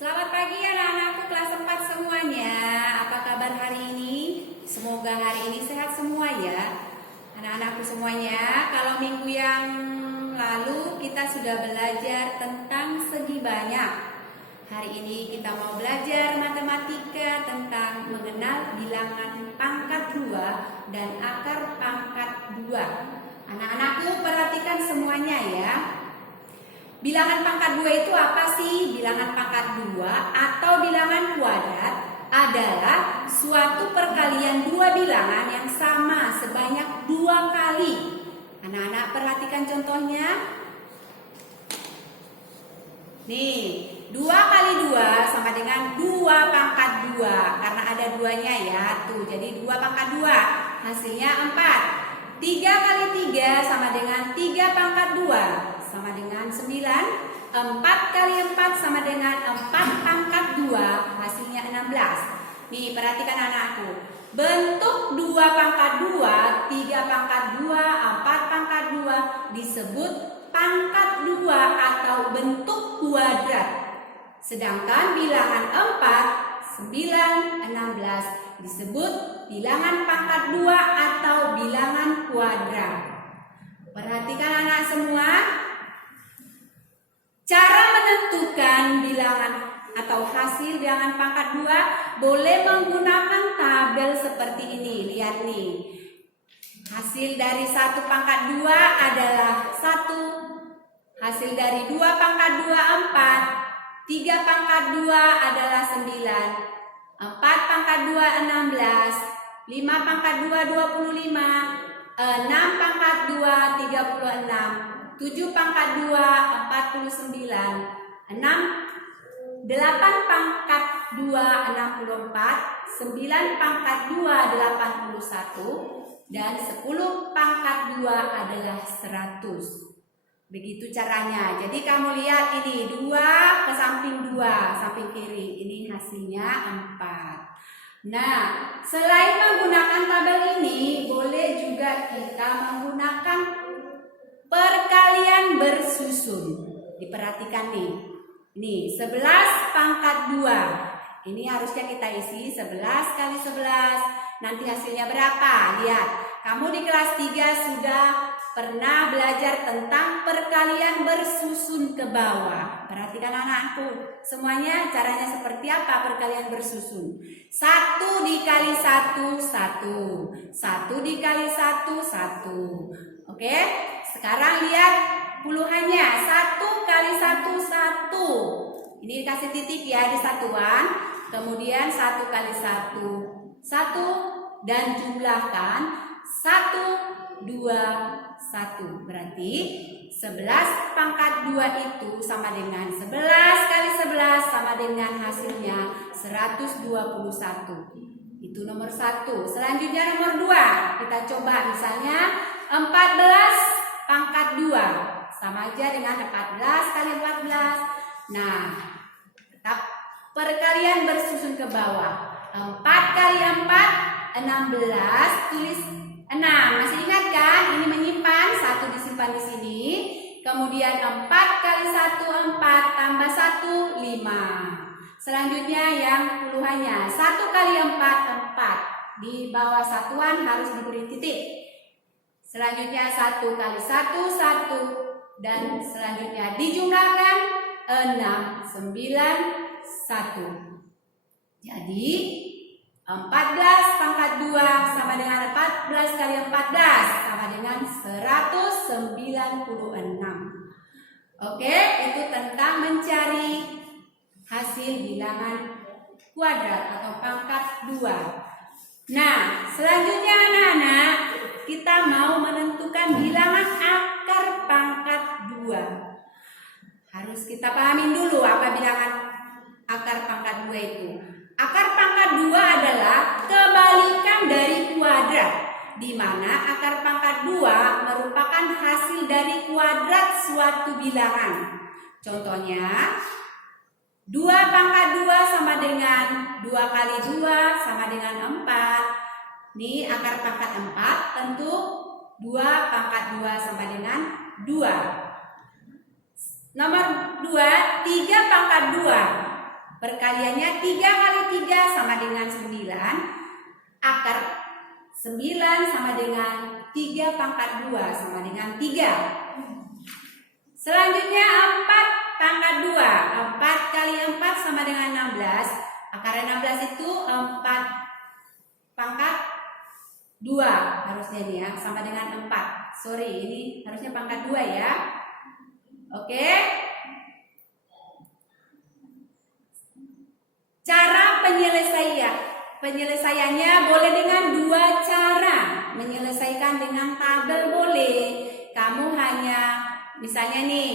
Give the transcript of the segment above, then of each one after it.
Selamat pagi anak-anakku kelas 4 semuanya. Apa kabar hari ini? Semoga hari ini sehat semua ya. Anak-anakku semuanya, kalau minggu yang lalu kita sudah belajar tentang segi banyak. Hari ini kita mau belajar matematika tentang mengenal bilangan pangkat 2 dan akar pangkat 2. Anak-anakku perhatikan semuanya ya. Bilangan pangkat 2 itu apa sih? Bilangan pangkat 2 atau bilangan kuadrat adalah suatu perkalian dua bilangan yang sama sebanyak 2 kali. Anak-anak perhatikan contohnya. Nih, 2 kali 2 sama dengan 2 pangkat 2. Karena ada duanya ya, tuh jadi 2 pangkat 2. Hasilnya 4. 3 kali 3 sama dengan 3 pangkat 2. Sama dengan 9. 4 kali 4 sama dengan 4 pangkat 2. Hasilnya 16. Nih perhatikan anakku. Bentuk 2 pangkat 2, 3 pangkat 2, 4 pangkat 2 disebut pangkat 2 atau bentuk kuadrat. Sedangkan bilangan 4, 9, 16 disebut bilangan pangkat 2 atau bilangan kuadrat. Perhatikan anak semua. Cara menentukan bilangan atau hasil bilangan pangkat 2 boleh menggunakan tabel seperti ini. Lihat nih. Hasil dari 1 pangkat 2 adalah 1. Hasil dari 2 pangkat 2 4. 3 pangkat 2 adalah 9. 4 pangkat 2 16. 5 pangkat 2 25. 6 pangkat 2 36. 7 pangkat 2 49. 8 pangkat 2 64. 9 pangkat 2 81. Dan 10 pangkat 2 adalah 100. Begitu caranya. Jadi kamu lihat ini 2 ke samping 2, samping kiri. Ini hasilnya 4. Nah, selain menggunakan tabel ini, boleh juga kita menggunakan perkalian bersusun. Diperhatikan nih. Ini 11 pangkat 2. Ini harusnya kita isi 11 kali 11. Nanti hasilnya berapa? Lihat. Kamu di kelas 3 sudah pernah belajar tentang perkalian bersusun ke bawah. Perhatikan anakku. Semuanya caranya seperti apa perkalian bersusun? 1 dikali 1, 1. 1 dikali 1, 1. Oke? Sekarang lihat puluhannya. 1 kali 1, 1. Ini kasih titik ya di satuan. Kemudian 1 kali 1, 1. Dan jumlahkan 1, 2, 1. Berarti 11 pangkat 2 itu sama dengan 11 kali 11 sama dengan hasilnya 121. Itu nomor 1. Selanjutnya nomor 2. Kita coba misalnya 14 pangkat 2 sama aja dengan 14 kali 14. Nah, tetap perkalian bersusun ke bawah. 4 kali 4 16, tulis 6. Masih ingat kan? Ini menyimpan, 1 disimpan di sini. Kemudian 4 kali 1 4 tambah 1 5. Selanjutnya yang puluhannya. 1 kali 4 4. Di bawah satuan harus diberi titik. Selanjutnya 1 kali 1 1. Dan selanjutnya dijumlahkan 6 9 1. Jadi 14 pangkat 2 sama dengan 14 kali 14 sama dengan 196. Oke, itu tentang mencari hasil bilangan kuadrat atau pangkat 2. Nah, selanjutnya anak-anak, kita mau menentukan bilangan akar pangkat 2. Harus kita pahamin dulu apa bilangan akar pangkat 2 itu. Akar pangkat 2 adalah kebalikan dari kuadrat, di mana akar pangkat 2 merupakan hasil dari kuadrat suatu bilangan. Contohnya, 2 pangkat 2 sama dengan 2 kali 2 sama dengan 4. Ini akar pangkat 4, tentu 2 pangkat 2 sama dengan 2. Nomor 2, 3 pangkat 2. Perkaliannya 3 kali 3 sama dengan 9. Akar 9 sama dengan 3 pangkat 2 sama dengan 3. Selanjutnya 4 pangkat 2. 4 kali 4 sama dengan 16. Akar 16 itu 4 pangkat 2 harusnya ini ya, sama dengan 4. Sorry, ini harusnya pangkat 2 ya. Oke. Cara penyelesaiannya boleh dengan 2 cara. Menyelesaikan dengan tabel boleh. Kamu hanya misalnya nih,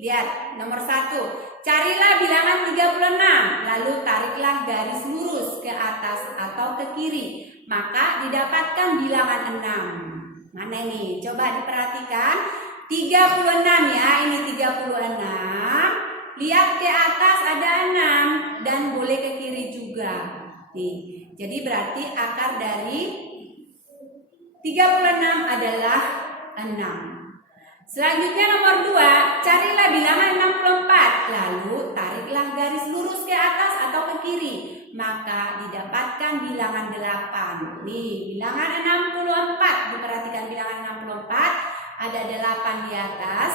lihat nomor 1. Carilah bilangan 36, lalu tariklah garis lurus ke atas atau ke kiri. Maka didapatkan bilangan 6. Mana nih? Coba diperhatikan. 36 ya, ini 36. Lihat ke atas ada 6 dan boleh ke kiri juga. Nih, jadi berarti akar dari 36 adalah 6. Selanjutnya nomor 2, carilah bilangan 64. Lalu tariklah garis lurus ke atas atau ke kiri. Maka didapatkan bilangan 8. Nih, bilangan 64. Diperhatikan bilangan 64. Ada 8 di atas.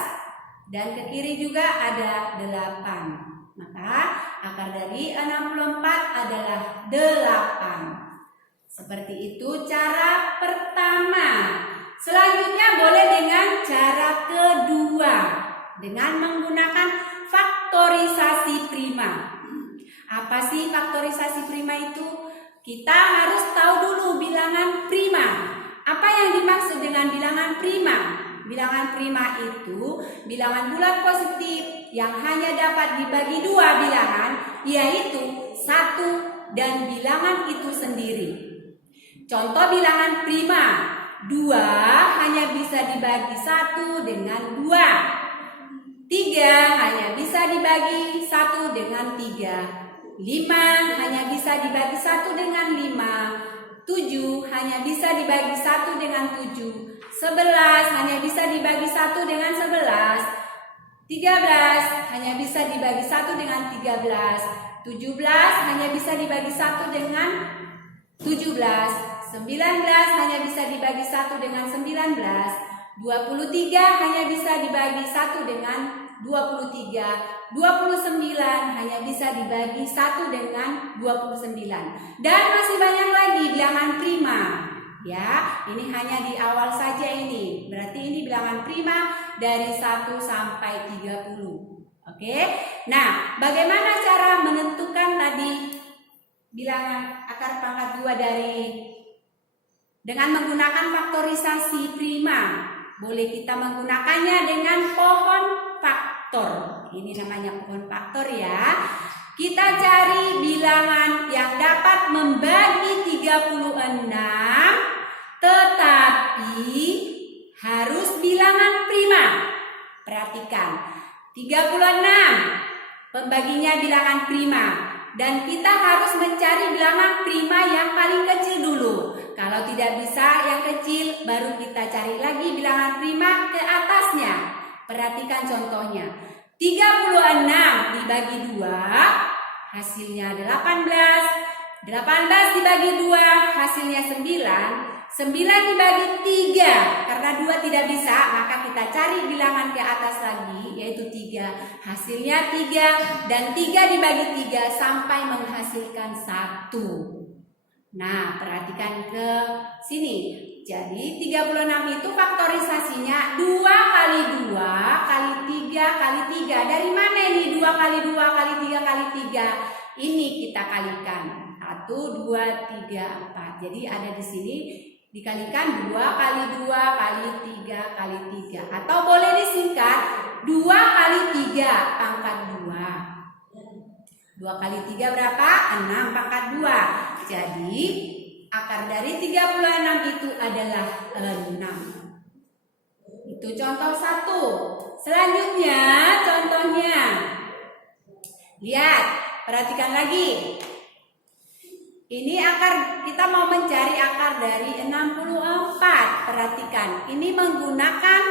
Dan ke kiri juga ada 8. Maka akar dari 64 adalah 8. Seperti itu cara pertama. Selanjutnya boleh dengan cara kedua. Dengan menggunakan faktorisasi prima. Apa sih faktorisasi prima itu? Kita harus tahu dulu bilangan prima. Apa yang dimaksud dengan bilangan prima? Bilangan prima itu bilangan bulat positif yang hanya dapat dibagi 2 bilangan, yaitu 1 dan bilangan itu sendiri. Contoh bilangan prima, 2 hanya bisa dibagi 1 dengan 2. 3 hanya bisa dibagi 1 dengan 3. 5 hanya bisa dibagi 1 dengan 5. 7 hanya bisa dibagi 1 dengan 7. 11 hanya bisa dibagi 1 dengan 11. 13 hanya bisa dibagi 1 dengan 13. 17 hanya bisa dibagi 1 dengan 17. 19 hanya bisa dibagi 1 dengan 19. 23 hanya bisa dibagi 1 dengan 23. 29 hanya bisa dibagi 1 dengan 29. Dan masih banyak lagi bilangan prima. Ya, ini hanya di awal saja ini. Berarti ini bilangan prima dari 1 sampai 30. Oke. Nah, bagaimana cara menentukan tadi bilangan akar pangkat 2 dengan menggunakan faktorisasi prima? Boleh kita menggunakannya dengan pohon faktor. Ini namanya pohon faktor ya. Kita cari bilangan yang dapat membagi 36 tetapi harus bilangan prima. Perhatikan, 36 pembaginya bilangan prima. Dan kita harus mencari bilangan prima yang paling kecil dulu. Kalau tidak bisa yang kecil, baru kita cari lagi bilangan prima ke atasnya. Perhatikan contohnya. 36 dibagi 2, hasilnya 18. 18 dibagi 2, hasilnya 9. 9 dibagi 3, karena 2 tidak bisa, maka kita cari bilangan ke atas lagi, yaitu 3. Hasilnya 3, dan 3 dibagi 3 sampai menghasilkan 1. Nah, perhatikan ke sini. Jadi 36 itu faktorisasinya 2 kali 2 kali 3 kali 3. Dari mana ini 2 kali 2 kali 3 kali 3? Ini kita kalikan. 1, 2, 3, 4. Jadi ada di sini dikalikan 2 kali 2 kali 3 kali 3. Atau boleh disingkat 2 kali 3 pangkat 2. 2 kali 3 berapa? 6 pangkat 2. Jadi akar dari 36 itu adalah 6. Itu contoh 1. Selanjutnya contohnya. Lihat, perhatikan lagi. Ini akar, kita mau mencari akar dari 64. Perhatikan, ini menggunakan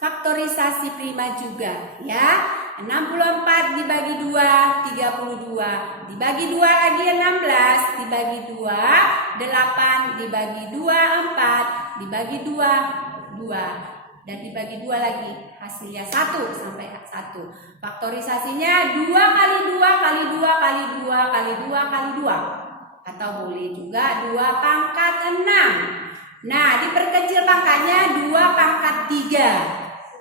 faktorisasi prima juga ya. 64 dibagi 2, 36 32. Dibagi 2 lagi 16. Dibagi 2 8. Dibagi 2 4. Dibagi 2 2. Dan dibagi 2 lagi, hasilnya 1 sampai 1. Faktorisasinya 2 kali 2 kali 2 kali 2 kali 2 kali 2. Atau boleh juga 2 pangkat 6. Nah, diperkecil pangkatnya 2 pangkat 3.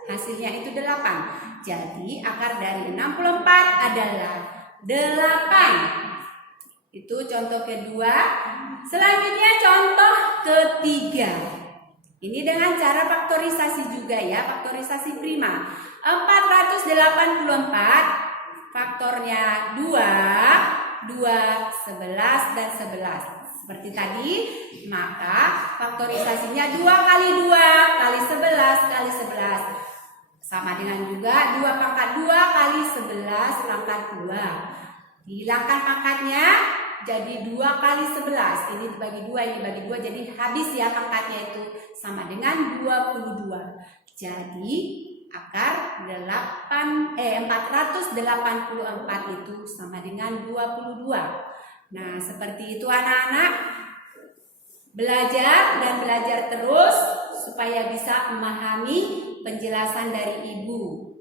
Hasilnya itu 8. Jadi akar dari 64 adalah 8. Itu contoh kedua. Selanjutnya contoh ketiga. Ini dengan cara faktorisasi juga ya, faktorisasi prima. 484 faktornya 2, 11 dan 11. Seperti tadi, maka faktorisasinya 2 kali 2 kali 11 kali 11. Sama dengan juga 2 pangkat 2 kali 11 pangkat 2. Dihilangkan pangkatnya, jadi 2 kali 11. Ini dibagi 2, ini dibagi 2, jadi habis ya pangkatnya itu sama dengan 22. Jadi akar 484 itu sama dengan 22. Nah, seperti itu anak-anak. Belajar dan belajar terus supaya bisa memahami penjelasan dari ibu.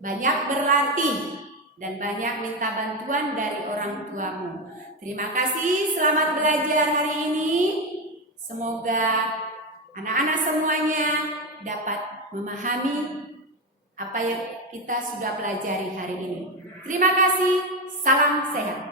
Banyak berlatih dan banyak minta bantuan dari orang tuamu. Terima kasih, selamat belajar hari ini. Semoga anak-anak semuanya dapat memahami apa yang kita sudah pelajari hari ini. Terima kasih, salam sehat.